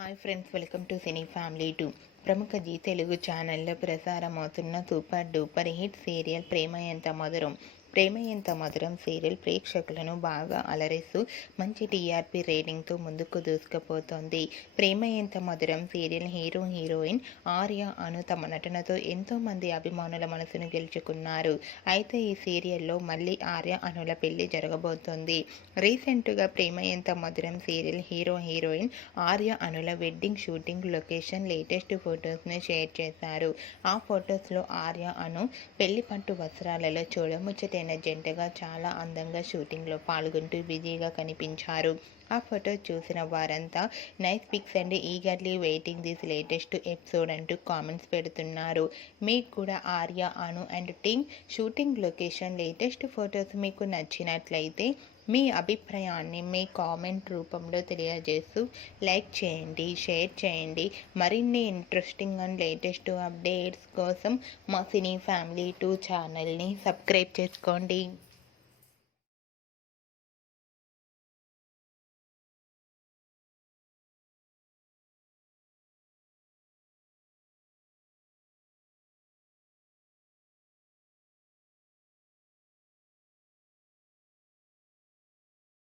Hi friends, welcome to cine family 2. ప్రముఖ G Telugu ఛానల్లో ప్రసారమవుతున్న super duper hit serial ప్రేమ Entha Madhuram serial ప్రేక్షకులను బాగా అలరిస్తూ మంచి టీఆర్పీ రేటింగ్తో ముందుకు దూసుకుపోతోంది. ప్రేమ ఎంత మధురం సీరియల్ హీరోయిన్ ఆర్య అను తమ నటనతో ఎంతోమంది అభిమానుల మనసును గెలుచుకున్నారు. అయితే ఈ సీరియల్లో మళ్ళీ ఆర్య అనుల పెళ్లి జరగబోతోంది. రీసెంట్గా ప్రేమ ఎంత మధురం సీరియల్ హీరోయిన్ ఆర్య అనుల వెడ్డింగ్ షూటింగ్ లొకేషన్ లేటెస్ట్ ఫొటోస్ను షేర్ చేశారు. ఆ ఫొటోస్లో ఆర్య అను పెళ్లి పట్టు వస్త్రాలలో చూడముచ్చటైన జంటగా చాలా అందంగా షూటింగ్లో పాల్గొంటూ బిజీగా కనిపించారు. ఆ ఫొటో చూసిన వారంతా nice pics and eagerly waiting this latest episode అంటూ కామెంట్స్ పెడుతున్నారు. మీకు కూడా Arya Anu and team shooting location latest photos మీకు నచ్చినట్లయితే మీ అభిప్రాయాన్ని మీ కామెంట్ రూపంలో తెలియజేస్తూ లైక్ చేయండి, షేర్ చేయండి. మరిన్ని ఇంట్రెస్టింగ్ అండ్ లేటెస్ట్ అప్డేట్స్ కోసం మా సినీ ఫ్యామిలీ 2 ఛానల్ని సబ్స్క్రైబ్ చేసుకోండి.